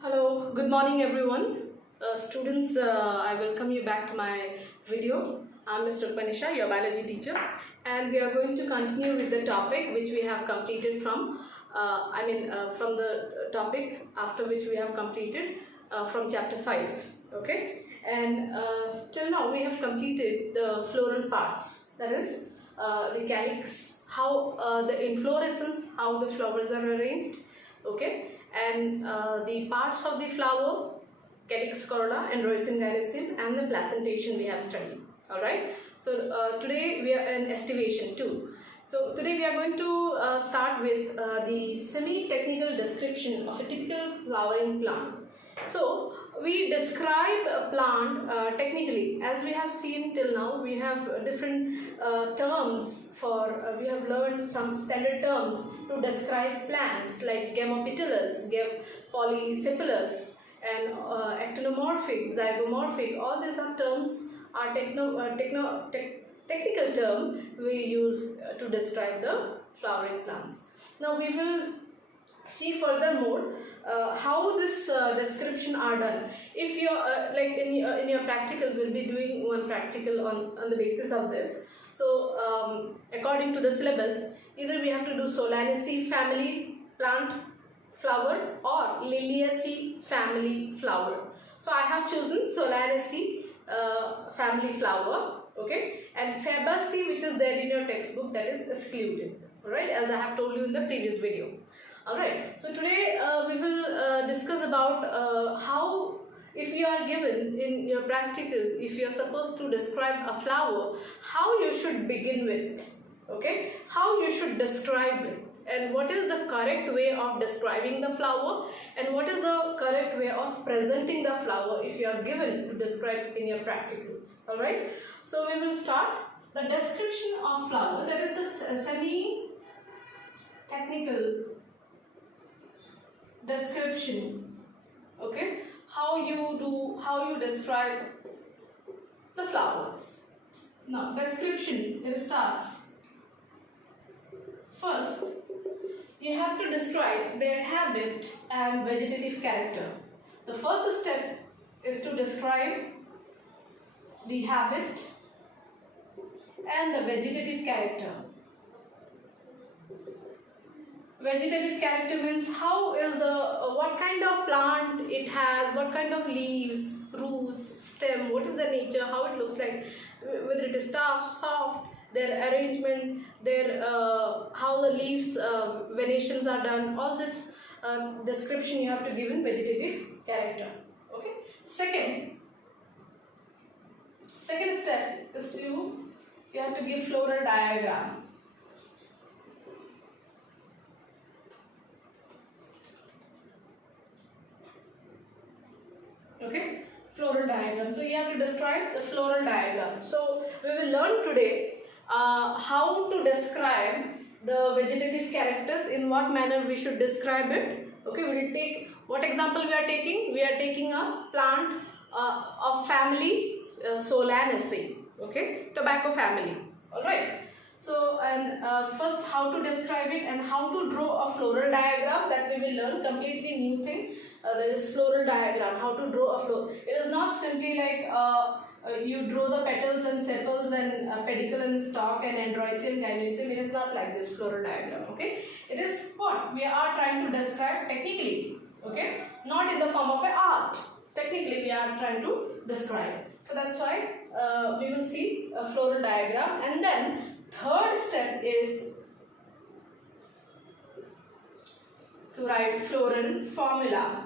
Hello, good morning everyone. Students, I welcome you back to my video. I'm Mr. Panisha, your biology teacher, and we are going to continue with the topic which we have completed from the topic after which we have completed from chapter 5. Okay, and till now we have completed the floral parts, that is the calyx, how the inflorescence, how the flowers are arranged. Okay, and the parts of the flower, calyx, corolla, and raceme, gynecium, and the placentation we have studied. All right. So today we are in estivation 2. So today we are going to start with the semi-technical description of a typical flowering plant. So we describe a plant technically, as we have seen till now. We have different terms for, we have learned some standard terms to describe plants like gamopetalous, polysepalous, and actinomorphic, zygomorphic. All these are terms, are technical term we use to describe the flowering plants. Now we will see furthermore how this description are done. If you like in your practical, we'll be doing one practical on the basis of this. So according to the syllabus, either we have to do Solanaceae family plant flower or Liliaceae family flower. So I have chosen Solanaceae family flower, okay, and Fabaceae, which is there in your textbook, that is excluded, alright, as I have told you in the previous video. Alright, so today we will discuss about how, if you are given in your practical, if you are supposed to describe a flower, how you should begin with, okay, how you should describe it, and what is the correct way of describing the flower, and what is the correct way of presenting the flower if you are given to describe in your practical. Alright, so we will start the description of flower, that is the semi-technical description, okay, how you describe the flowers. Now description, it starts. First, you have to describe their habit and vegetative character. The first step is to describe the habit and the vegetative character. Vegetative character means how is what kind of plant it has, what kind of leaves, roots, stem, what is the nature, how it looks like, whether it is tough, soft, their arrangement, their how the leaves venations are done. All this description you have to give in vegetative character. Okay. Second step is you have to give floral diagram. Okay, floral diagram. So you have to describe the floral diagram. So we will learn today how to describe the vegetative characters, in what manner we should describe it. Okay, we will take what example we are taking. We are taking a plant of family Solanaceae. Okay, tobacco family. All right. So, and first how to describe it and how to draw a floral diagram, that we will learn. Completely new thing. There is floral diagram, how to draw a flower. It is not simply like you draw the petals and sepals and pedicle and stalk and androecium, gynecium. It is not like this floral diagram. Okay, it is what we are trying to describe technically. Okay, not in the form of an art. Technically, we are trying to describe. So that's why we will see a floral diagram, and then third step is to write floral formula.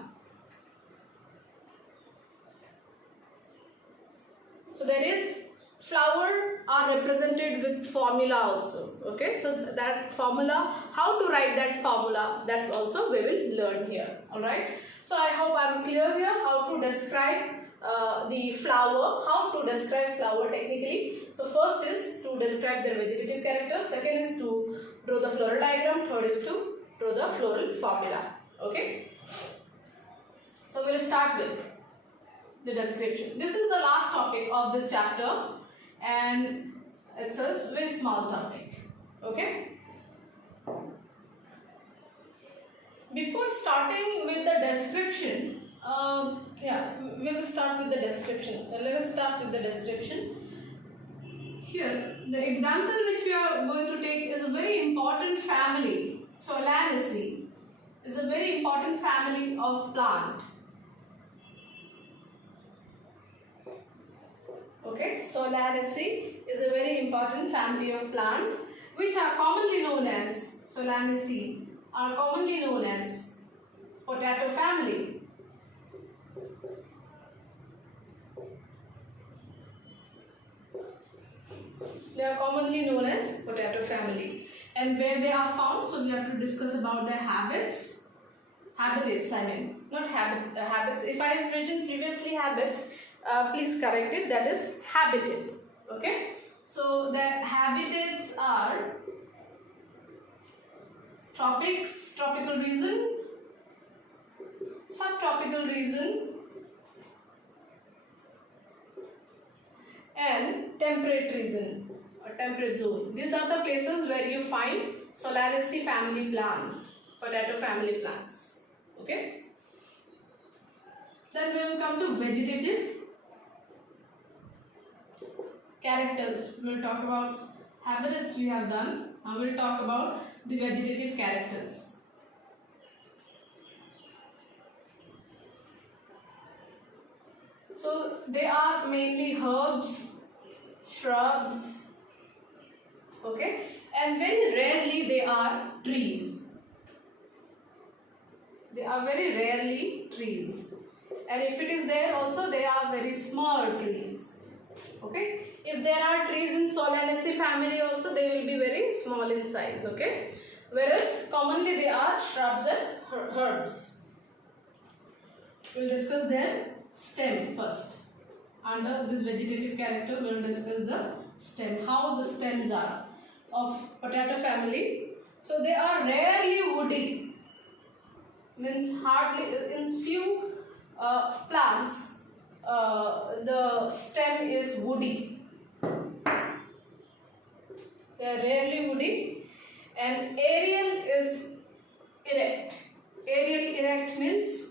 So there is flower are represented with formula also. Okay, so that formula, how to write that formula, that also we will learn here. Alright, so I hope I am clear here how to describe the flower, how to describe flower technically. So first is to describe their vegetative character, second is to draw the floral diagram, third is to draw the floral formula. Okay, so we will start with the description. This is the last topic of this chapter, and it's a very small topic. Okay, Before starting with the description, Yeah, we will start with the description. Let us start with the description. Here, the example which we are going to take is a very important family. Solanaceae is a very important family of plant. Okay, Solanaceae is a very important family of plant which are commonly known as Solanaceae are commonly known as potato family. They are commonly known as potato family. And where they are found, so we have to discuss about their habits. Habitats, I mean, not habits. If I have written previously habits, please correct it. That is habitat. Okay. So their habitats are tropics, tropical region, subtropical region, and temperate region or temperate zone. These are the places where you find Solanaceae family plants, potato family plants. Okay. Then we will come to vegetative characters. We will talk about habitats we have done. Now we will talk about the vegetative characters. So they are mainly herbs, shrubs, okay, and very rarely they are trees. They are very rarely trees, and if it is there also, they are very small trees. Okay, if there are trees in Solanaceae family also, they will be very small in size. Okay, whereas commonly they are shrubs and herbs. We will discuss their stem first. Under this vegetative character, we will discuss the stem, how the stems are of potato family. So they are rarely woody, means hardly in few plants the stem is woody. They are rarely woody, and aerial is erect. Aerial erect means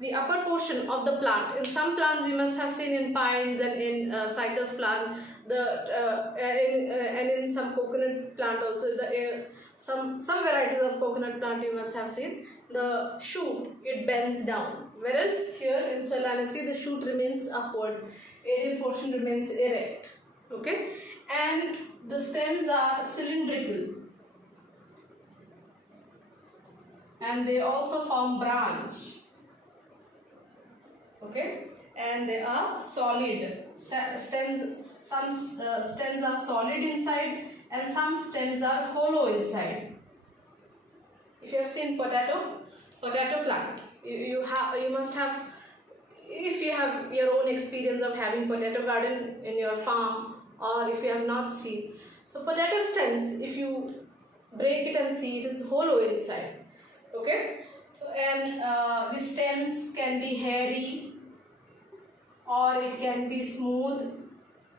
the upper portion of the plant. In some plants you must have seen in pines and in cypress plant, and in some coconut plant also, some varieties of coconut plant you must have seen, the shoot, it bends down, whereas here in Solanaceae the shoot remains upward, aerial portion remains erect. Okay, and the stems are cylindrical, and they also form branch. Okay, and they are solid. Stems, some stems are solid inside, and some stems are hollow inside. If you have seen potato plant, you must have, if you have your own experience of having potato garden in your farm, or if you have not seen. So potato stems, if you break it and see, it is hollow inside. Okay. So, and the stems can be hairy or it can be smooth.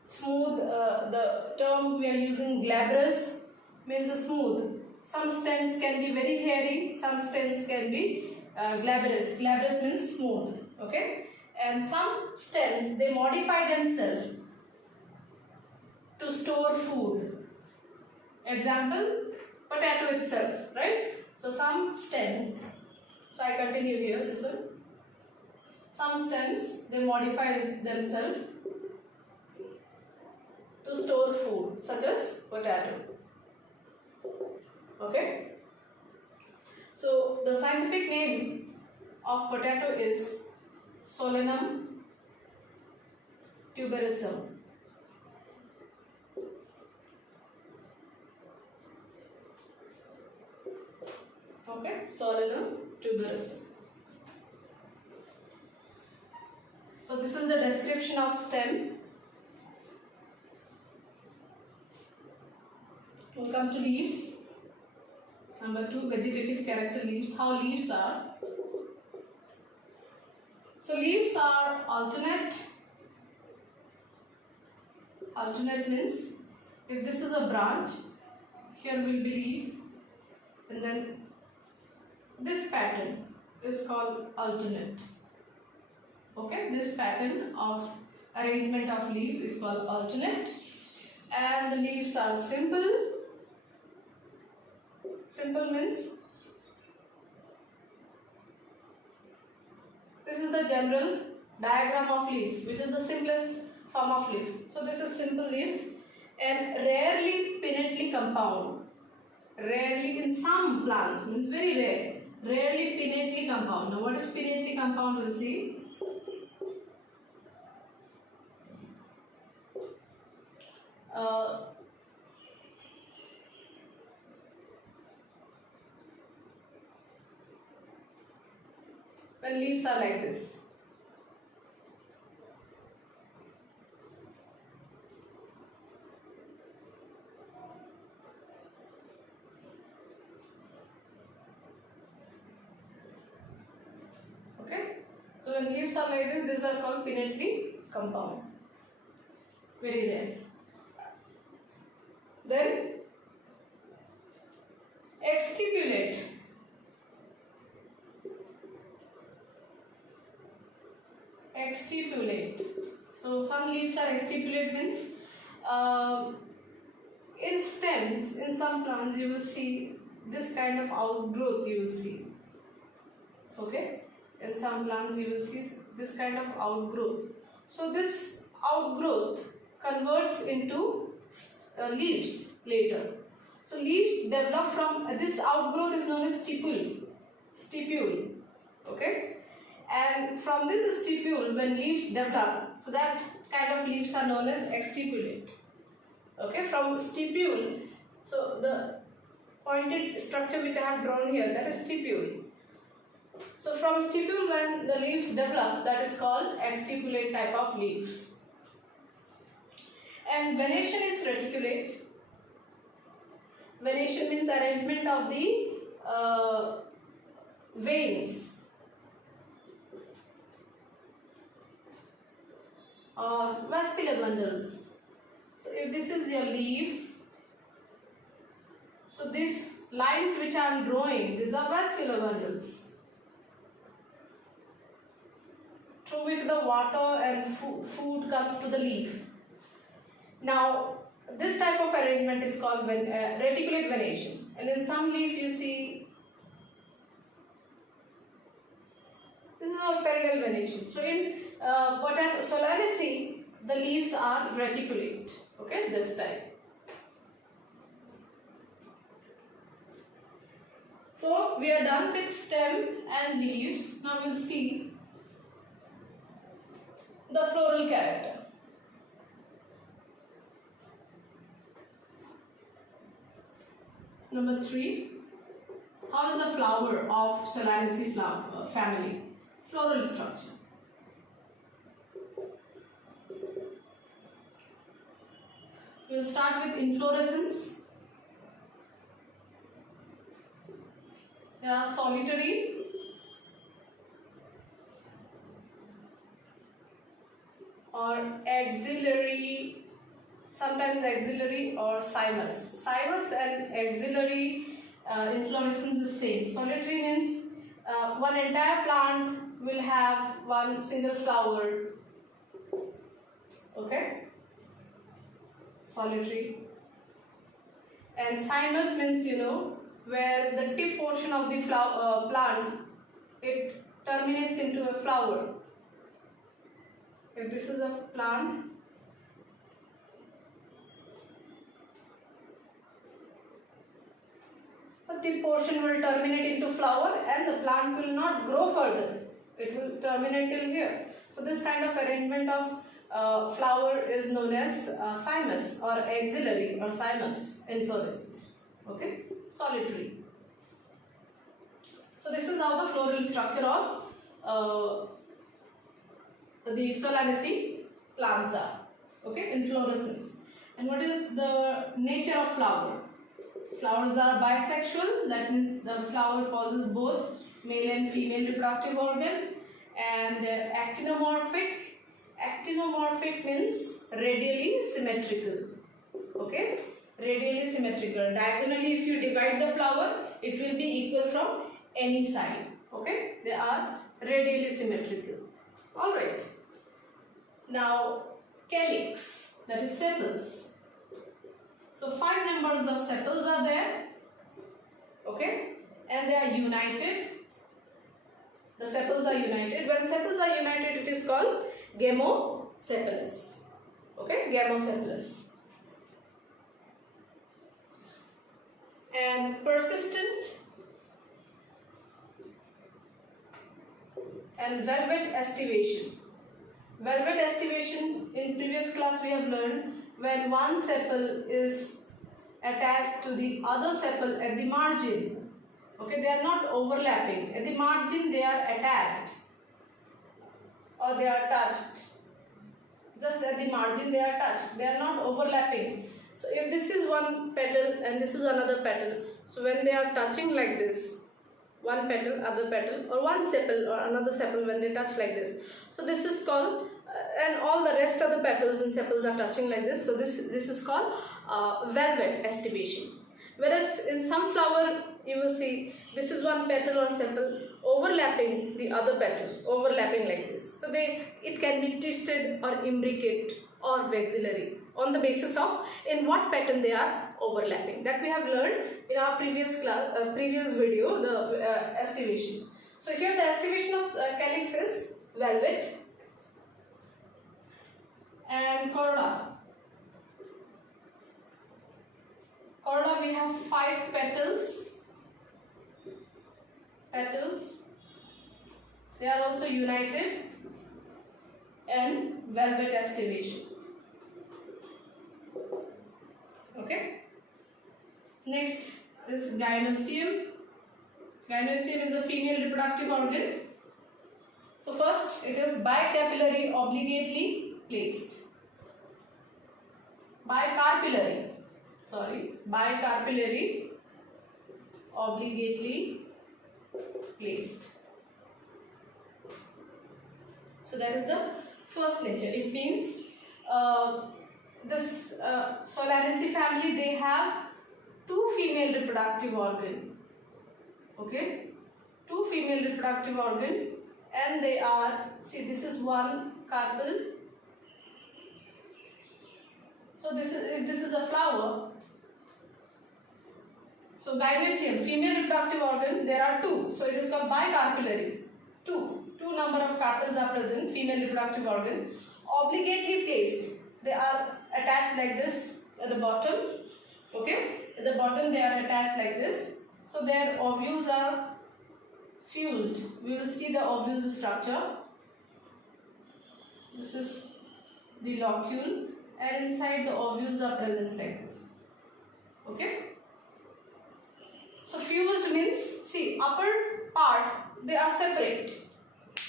The term we are using, glabrous, means smooth. Some stems can be very hairy, some stems can be glabrous. Glabrous means smooth. Okay, and some stems, they modify themselves to store food. Example, potato itself, right? So some stems, so I continue here, this one. Some stems, they modify themselves to store food, such as potato. Okay. So the scientific name of potato is Solanum tuberosum. Okay, Solanum tuberosum. So this is the description of stem. We'll come to leaves. Number 2, vegetative character, leaves. How leaves are. So leaves are alternate. Alternate means if this is a branch, here will be leaf, and then this pattern. is called alternate. Okay, this pattern of arrangement of leaf is called alternate, and the leaves are simple. Simple means this is the general diagram of leaf, which is the simplest form of leaf. So this is simple leaf and rarely pinnately compound. Rarely in some plants, means very rare. Rarely pinnately compound. Now what is pinnately compound? We'll see. When leaves are like this. Okay. So when leaves are like this, these are called pinnately compound. Very rare. Then exstipulate. Exstipulate. So some leaves are exstipulate means in stems, in some plants you will see this kind of outgrowth you will see. Okay, in some plants you will see this kind of outgrowth. So this outgrowth converts into leaves later. So leaves develop from this outgrowth is known as stipule. Stipule. Okay. And from this stipule, when leaves develop, so that kind of leaves are known as exstipulate. Okay, from stipule, so the pointed structure which I have drawn here, that is stipule. So from stipule, when the leaves develop, that is called exstipulate type of leaves. And venation is reticulate. Venation means arrangement of the veins or vascular bundles. So if this is your leaf, so these lines which I am drawing, these are vascular bundles through which the water and food comes to the leaf. Now this type of arrangement is called reticulate venation, and in some leaf you see this is all parallel venation. So in Solanaceae, the leaves are reticulate. Okay, this type. So we are done with stem and leaves. Now we'll see the floral character. Number 3. How is the flower of Solanaceae family? Floral structure. We will start with inflorescence. They are solitary or axillary, sometimes axillary or cymous. Cymous and axillary inflorescence is same. Solitary means one entire plant will have one single flower. Okay, solitary. And cymous means, you know, where the tip portion of the plant, it terminates into a flower. If this is a plant, the tip portion will terminate into flower and the plant will not grow further. It will terminate till here. So this kind of arrangement of flower is known as cymous or axillary or cymous inflorescence. Okay, solitary. So this is how the floral structure of the Solanaceae plants are. Okay, inflorescence. And what is the nature of flower? Flowers are bisexual, that means the flower possesses both male and female reproductive organ, and actinomorphic. Actinomorphic means radially symmetrical. Okay, radially symmetrical. Diagonally, if you divide the flower, it will be equal from any side. Okay, They are radially symmetrical. Alright. Now calyx, that is sepals. So 5 numbers of sepals are there. Okay. And they are united. The sepals are united. When sepals are united, it is called gamosepalous. Okay, gamosepalous. And persistent and velvet estivation. Velvet estivation, in previous class we have learned when one sepal is attached to the other sepal at the margin. Okay, they are not overlapping. At the margin they are attached or they are touched. Just at the margin they are touched. They are not overlapping. So if this is one petal and this is another petal, so when they are touching like this, one petal, other petal, or one sepal or another sepal, when they touch like this, so this is called, and all the rest of the petals and sepals are touching like this, so this is called velvet estivation. Whereas in some flower you will see this is one petal or sepal overlapping the other petal, overlapping like this. So it can be twisted or imbricate or vexillary on the basis of in what pattern they are overlapping. That we have learned in our previous class, previous video, the estivation. So here the estivation of calyx is velvet. And corolla. Corolla, we have 5 petals. They are also united and velvet estivation. Okay. Next is gynoecium. Gynoecium is the female reproductive organ. So first it is bicapillary obligately placed. Bicarpillary obligately placed. So that is the first nature. It means this Solanaceae family, they have 2 female reproductive organ. Okay, 2 female reproductive organ, and they are, see, this is one carpel. So this is a flower. So gynoecium, female reproductive organ, there are 2. So it is called bicarpillary. 2 number of carpels are present, female reproductive organ, obligately placed. They are attached like this at the bottom. Okay, at the bottom they are attached like this. So their ovules are fused. We will see the ovules structure. This is the locule, and inside the ovules are present like this. Okay. So fused means, see, upper part they are separate.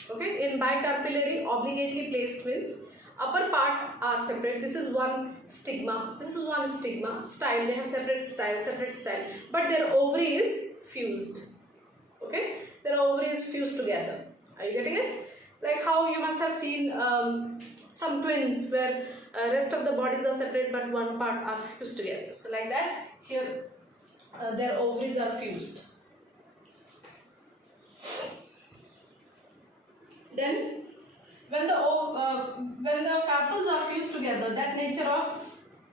Okay, in bicarpillary obligately placed means upper part are separate. This is one stigma. This is one stigma. Style, they have separate style. But their ovary is fused. Okay, their ovary is fused together. Are you getting it? Like how you must have seen some twins where rest of the bodies are separate but one part are fused together. So like that, here their ovaries are fused. Then when the carpels are fused together, that nature of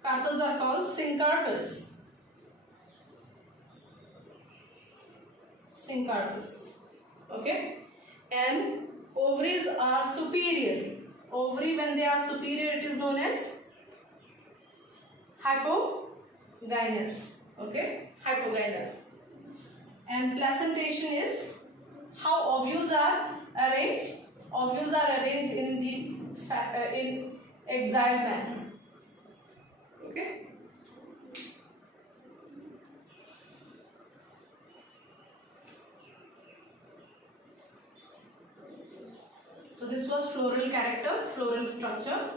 carpels are called syncarpous. Okay, and ovaries are superior. Ovary, when they are superior, it is known as hypogynous. Okay, hypogynous. And placentation is how ovules are arranged. Ovules are arranged in the in axial manner. Okay. So this was floral character, floral structure.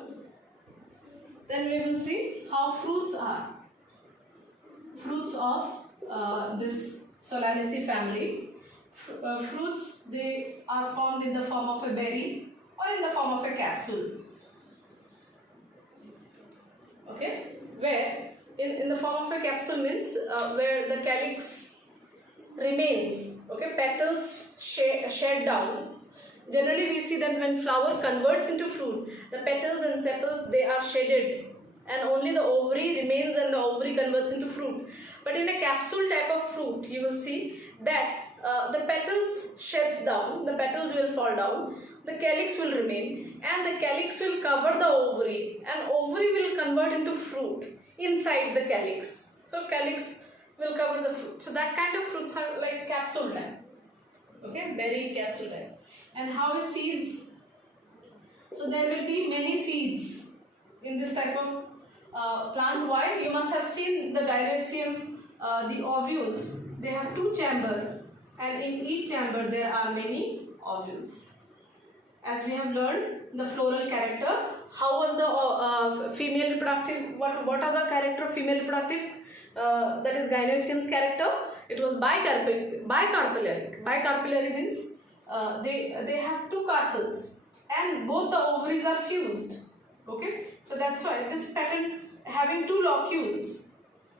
Then we will see how fruits are. Fruits of this Solanaceae family. Fruits, they are formed in the form of a berry or in the form of a capsule. Okay, where in the form of a capsule means where the calyx remains. Okay, petals shed down. Generally we see that when flower converts into fruit, the petals and sepals, they are shedded and only the ovary remains and the ovary converts into fruit. But in a capsule type of fruit, you will see that the petals sheds down, the petals will fall down, the calyx will remain, and the calyx will cover the ovary, and ovary will convert into fruit inside the calyx. So calyx will cover the fruit. So that kind of fruits are like capsule type. Okay, berry capsule type. And how is seeds? So there will be many seeds in this type of plant. Why? You must have seen the gynoecium, the ovules. They have two chambers, and in each chamber there are many ovules. As we have learned the floral character, how was the female reproductive? What are the character of female reproductive? That is gynoecium's character. It was bicarpellary. Bicarpellary means they have two carpels and both the ovaries are fused. Okay, so that's why this pattern having two locules,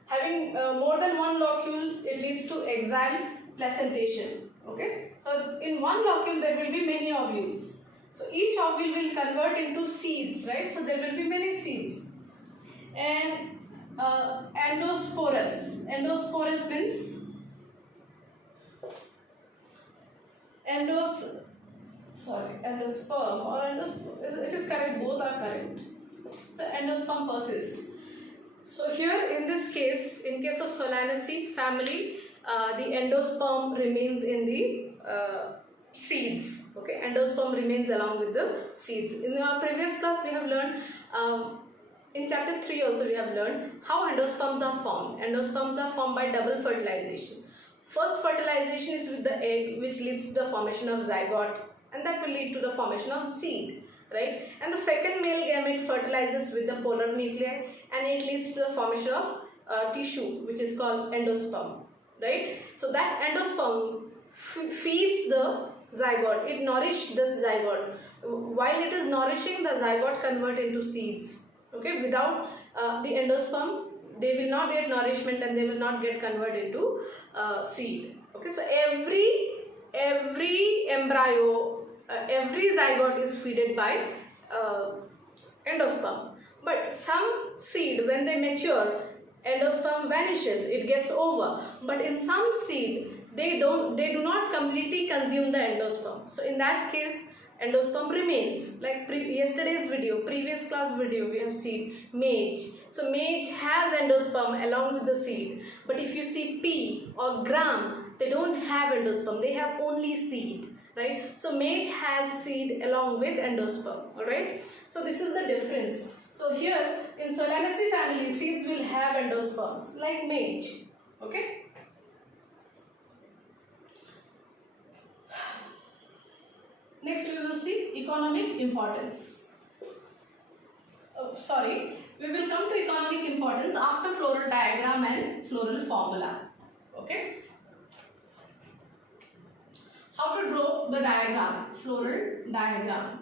having more than one locule, it leads to axile placentation. Okay, so in one locule there will be many ovules. So each ovule will convert into seeds, right? So there will be many seeds. And endosporous. Endosporous means endosperm or endosperm. It is correct. Both are correct. The endosperm persists. So here in this case, in case of Solanaceae family, the endosperm remains in the seeds. Okay, endosperm remains along with the seeds. In our previous class, we have learned. In chapter 3 also we have learned how endosperms are formed. Endosperms are formed by double fertilization. First fertilization is with the egg, which leads to the formation of zygote, and that will lead to the formation of seed, right? And the second male gamete fertilizes with the polar nuclei, and it leads to the formation of tissue, which is called endosperm, right? So that endosperm feeds the zygote. It nourishes the zygote. While it is nourishing, the zygote convert into seeds. Okay, without the endosperm, they will not get nourishment and they will not get converted into seed. Okay, so every embryo, every zygote is fed by endosperm. But some seed, when they mature, endosperm vanishes, it gets over. But in some seed, they do not completely consume the endosperm. So in that case, endosperm remains. Like yesterday's video, previous class video, we have seen maize. So maize has endosperm along with the seed. But if you see pea or gram, they don't have endosperm. They have only seed, right? So maize has seed along with endosperm, alright? So this is the difference. So here in Solanaceae family, seeds will have endosperms like maize, okay? Next we will see economic importance. We will come to economic importance after floral diagram and floral formula. Okay. How to draw the diagram, floral diagram.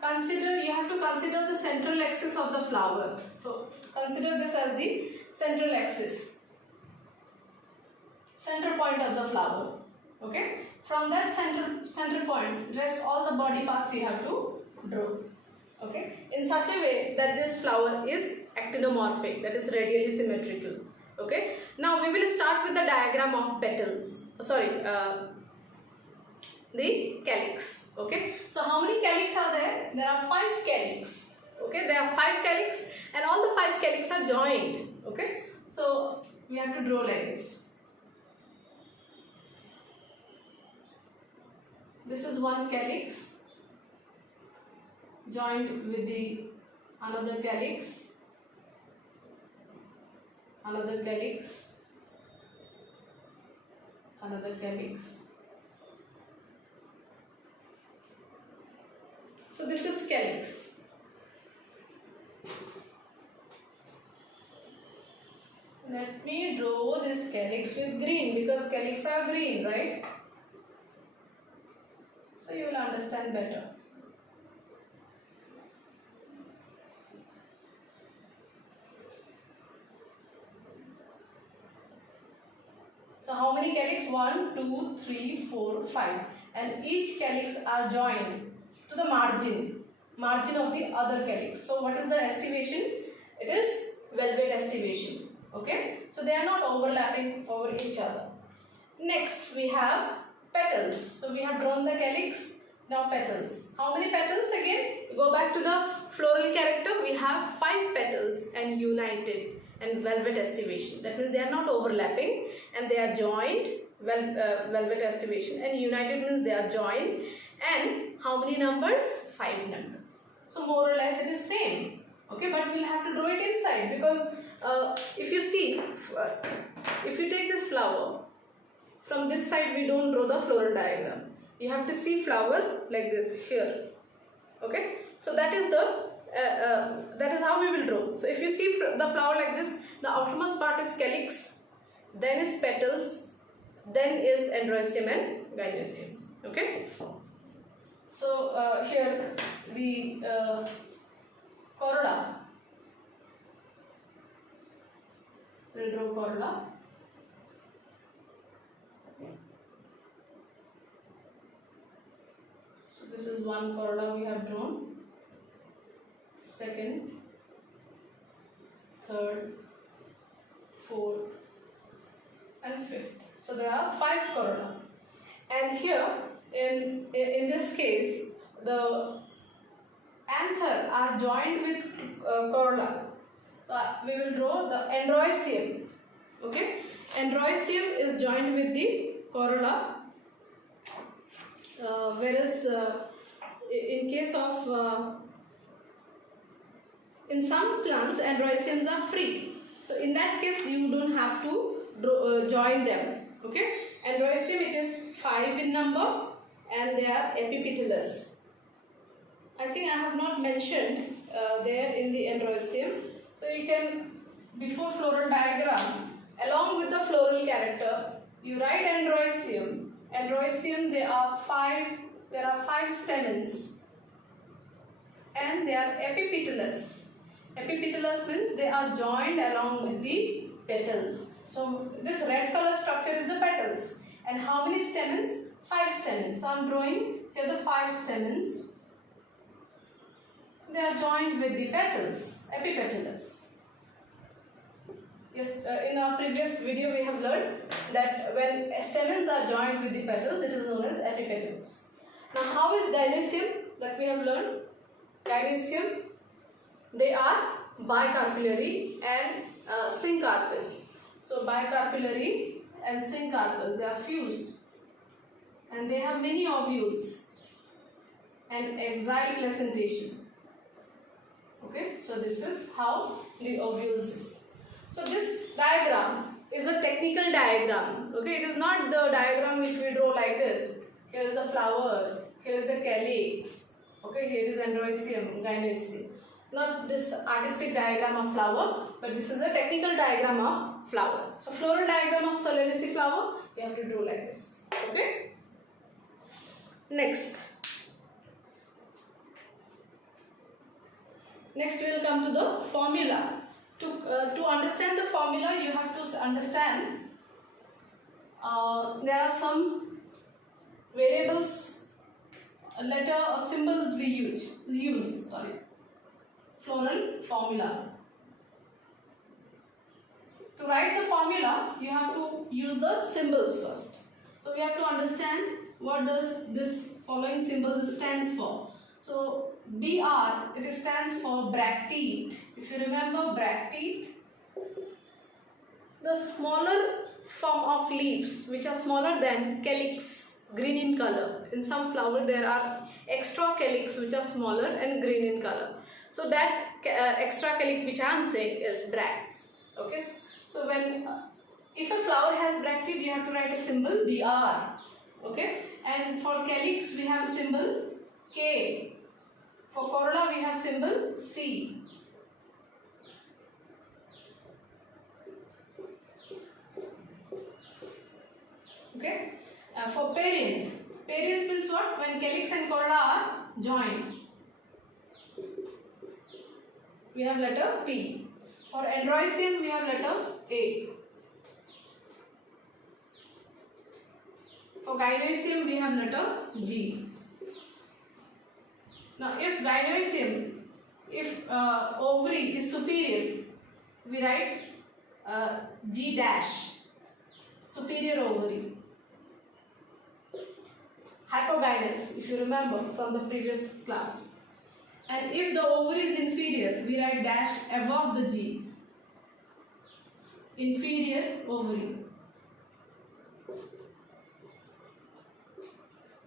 You have to consider the central axis of the flower. So consider this as the central axis. Center point of the flower. Okay, from that center point, rest all the body parts you have to draw. Okay, in such a way that this flower is actinomorphic, that is radially symmetrical. Okay, now we will start with the diagram of petals. The calyx. Okay, so how many calyx are there? There are 5 calyx. Okay, there are 5 calyx, and all the 5 calyx are joined. Okay, so we have to draw like this. This is one calyx joined with the another calyx, another calyx, another calyx. So this is calyx. Let me draw this calyx with green because calyx are green, right? So you will understand better. So how many calyx? 1, 2, 3, 4, 5. And each calyx are joined to the margin of the other calyx. So what is the estivation? It is velvet estivation. Okay. So they are not overlapping over each other. Next we have petals. So we have drawn the calyx. Now petals. How many petals again? Go back to the floral character. We have 5 petals and united and velvet estivation. That means they are not overlapping and they are joined. Velvet estivation, and united means they are joined. And how many numbers? 5 numbers. So more or less it is same. Okay, but we'll have to draw it inside, because if you see, if you take this flower, from this side we don't draw the floral diagram. You have to see flower like this here. Okay, so that is how we will draw. So if you see the flower like this, the outermost part is calyx, then is petals, then is androecium and gynoecium. Okay, so here the corolla. We'll draw corolla. So this is one corolla we have drawn. Second, third, fourth, and fifth. So there are 5 corolla. And here in this case, the anther are joined with corolla. So we will draw the androecium. Okay, androecium is joined with the corolla, whereas in case of in some plants androeciums are free. So in that case you don't have to join them. Okay, androecium, it is 5 in number and they are epipetalous. I think I have not mentioned there in the androecium. So you can, before floral diagram, along with the floral character, you write androecium. Androecium, there are 5 stamens and they are epipetalous. Epipetalous means they are joined along with the petals. So this red color structure is the petals. And how many stamens? 5 stamens. So I am drawing here the 5 stamens. They are joined with the petals, epipetalous. Yes, in our previous video we have learned that when stamens are joined with the petals, it is known as epipetalous. Now how is gynoecium that we have learned? Gynoecium, they are bicarpellary and syncarpous. So bicarpellary and syncarpal, they are fused and they have many ovules and axile placentation. Okay, so this is how the ovules is. So this diagram is a technical diagram. Okay, it is not the diagram which we draw like this. Here is the flower, here is the calyx. Okay, here is androecium, gynoecium. Not this artistic diagram of flower, but this is a technical diagram of flower. So floral diagram of solanaceae flower, you have to draw like this. Okay. Next we will come to the formula. To understand the formula, you have to understand there are some variables, letter or symbols we use. Floral formula. To write the formula, you have to use the symbols first. So we have to understand what does this following symbols stands for. So BR, it stands for bracteate. If you remember bracteate, the smaller form of leaves which are smaller than calyx, green in color. In some flower there are extra calyx which are smaller and green in color. So that extra calyx which I am saying is bracts. Okay. So when if a flower has bracteate, you have to write a symbol BR. Okay. And for calyx we have symbol K. For corolla we have symbol C. Okay. For perianth means what? When calyx and corolla are joined. We have letter P. For androecium we have letter A. For gynoecium we have letter G. Now if gynoecium, if ovary is superior, we write G dash, superior ovary. Hypogynous, if you remember from the previous class. And if the ovary is inferior, we write dash above the G, inferior ovary.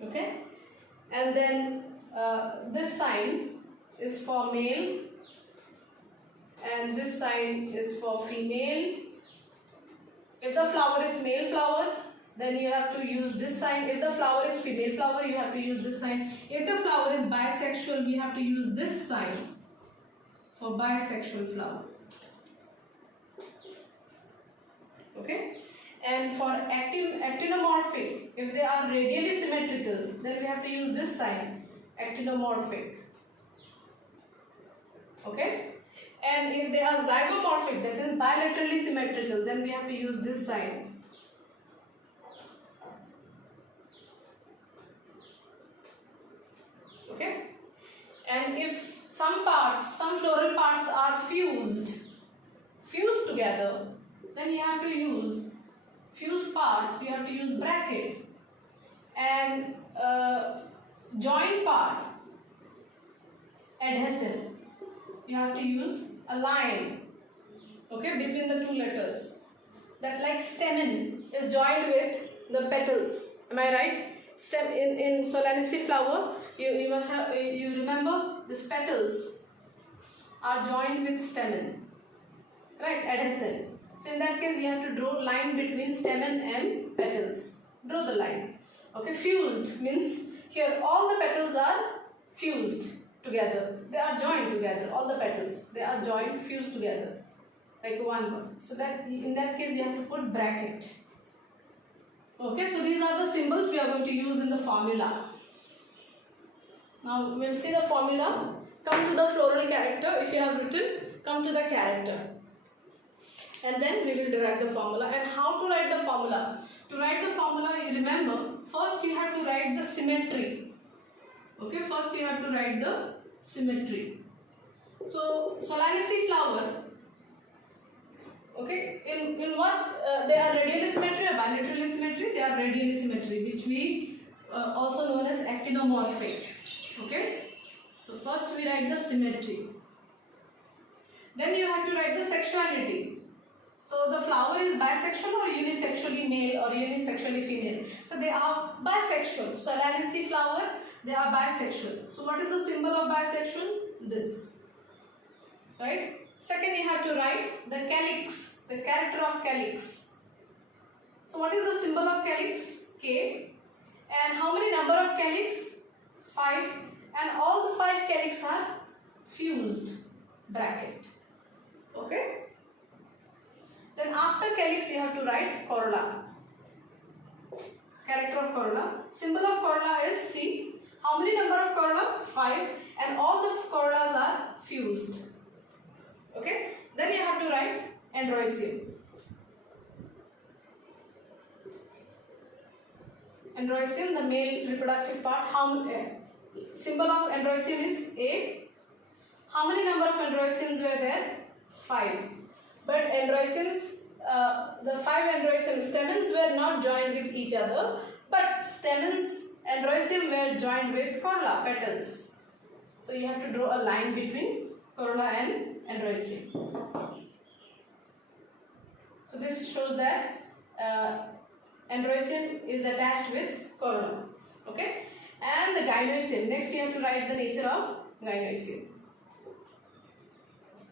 Okay, and then this sign is for male and this sign is for female. If the flower is male flower, then you have to use this sign. If the flower is female flower, you have to use this sign. If the flower is bisexual, we have to use this sign for bisexual flower. Okay? And for actinomorphic, if they are radially symmetrical, then we have to use this sign, actinomorphic. Okay? And if they are zygomorphic, that is bilaterally symmetrical, then we have to use this sign. Okay? And if some floral parts are fused together, then you have to use fused parts, you have to use bracket. And joint part, adhesive, you have to use a line, okay, between the two letters. That like stamen is joined with the petals. Am I right? Stem in Solanaceae flower, you must have, you remember these petals are joined with stamen, right? Adhesive. So in that case, you have to draw line between stamen and petals. Draw the line. Okay, fused means here all the petals are fused together. They are joined together. All the petals, they are joined, fused together, like one. So that in that case, you have to put bracket. Okay, so these are the symbols we are going to use in the formula. Now we'll see the formula. Come to the floral character. If you have written, come to the character. And then we will derive the formula. And how to write the formula? To write the formula, you remember, first you have to write the symmetry. Okay, first you have to write the symmetry. So, Solanaceae flower, okay, in what they are radially symmetry or bilaterally symmetry? They are radially symmetry, which we also known as actinomorphic. Okay, so first we write the symmetry. Then you have to write the sexuality. So the flower is bisexual or unisexually male or unisexually female. So they are bisexual. Solanaceae flower, they are bisexual. So what is the symbol of bisexual? This. Right? Second, you have to write the calyx, the character of calyx. So what is the symbol of calyx? K. And how many number of calyx? 5. And all the 5 calyx are fused. Bracket. Okay? Then after calyx you have to write corolla. Character of corolla. Symbol of corolla is C. How many number of corolla? 5. And all the corollas are fused. Okay. Then you have to write androecium. Androecium, the male reproductive part. Symbol of androecium is A. How many number of androeciums were there? 5. But androeciums, the 5 androecium stamens were not joined with each other, but stamens, androecium were joined with corolla, petals. So you have to draw a line between corolla and androecium. So this shows that androecium is attached with corolla. Okay? And the gynoecium. Next you have to write the nature of gynoecium.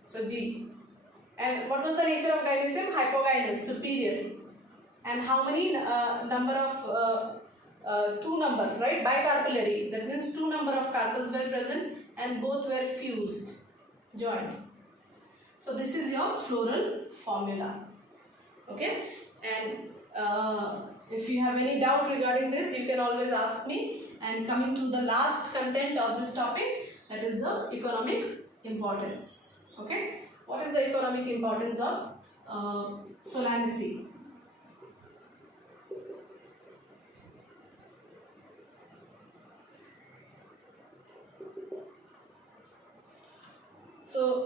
So G. And what was the nature of gynoecium? Hypogynous, superior. And how many number of 2 number, right? Bicarpellary. That means 2 number of carpels were present and both were fused, joined. So this is your floral formula. Okay? And if you have any doubt regarding this, you can always ask me. And coming to the last content of this topic, that is the economic importance. Okay? What is the economic importance of Solanaceae?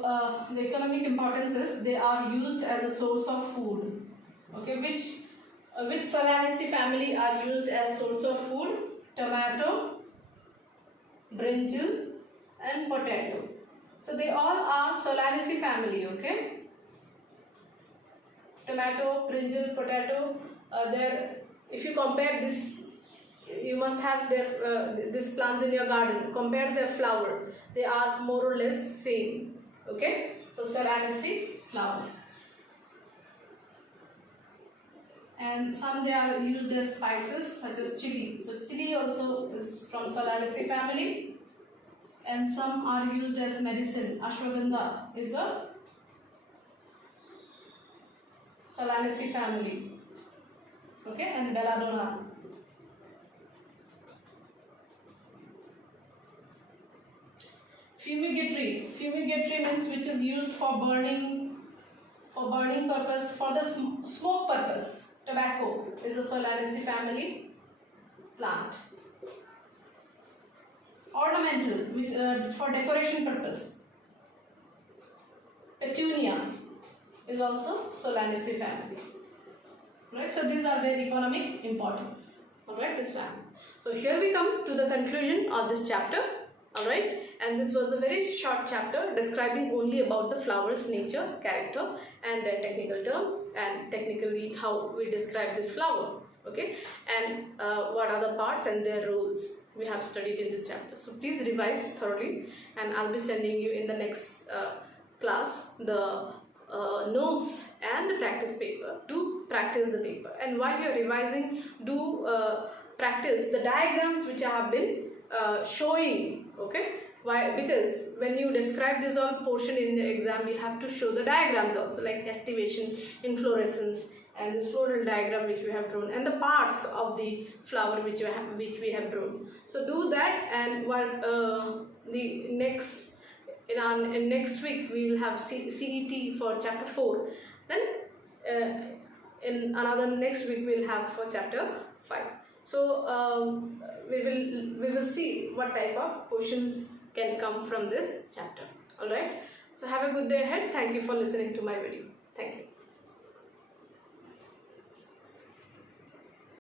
the economic importance is they are used as a source of food. Okay, which Solanaceae family are used as source of food? Tomato, brinjal and potato. So they all are Solanaceae family. Okay, tomato, brinjal, potato. If you compare this, you must have these plants in your garden. Compare their flower. They are more or less same. Okay, so Solanaceae flower. And some they are used as spices such as chili. So chili also is from Solanaceae family. And some are used as medicine. Ashwagandha is a Solanaceae family. Okay, and belladonna. Fumigatory. Fumigatory means which is used for burning purpose, for the smoke purpose. Tobacco is a Solanaceae family plant. Ornamental, which for decoration purpose. Petunia is also Solanaceae family. Right, so these are their economic importance. Alright, this family. So here we come to the conclusion of this chapter. Alright, and this was a very short chapter describing only about the flowers' nature, character and their technical terms, and technically how we describe this flower. Okay, and what are the parts and their roles we have studied in this chapter. So please revise thoroughly, and I'll be sending you in the next class the notes and the practice paper. Do practice the paper, and while you're revising, do practice the diagrams which I have been showing. Okay, why? Because when you describe this all portion in the exam, you have to show the diagrams also, like estivation, inflorescence, and this floral diagram which we have drawn, and the parts of the flower which we have drawn. So do that, and while in next week we will have CET for chapter 4. Then in another next week we will have for chapter 5. So we will see what type of questions can come from this chapter. Alright, so have a good day ahead. Thank you for listening to my video. Thank you.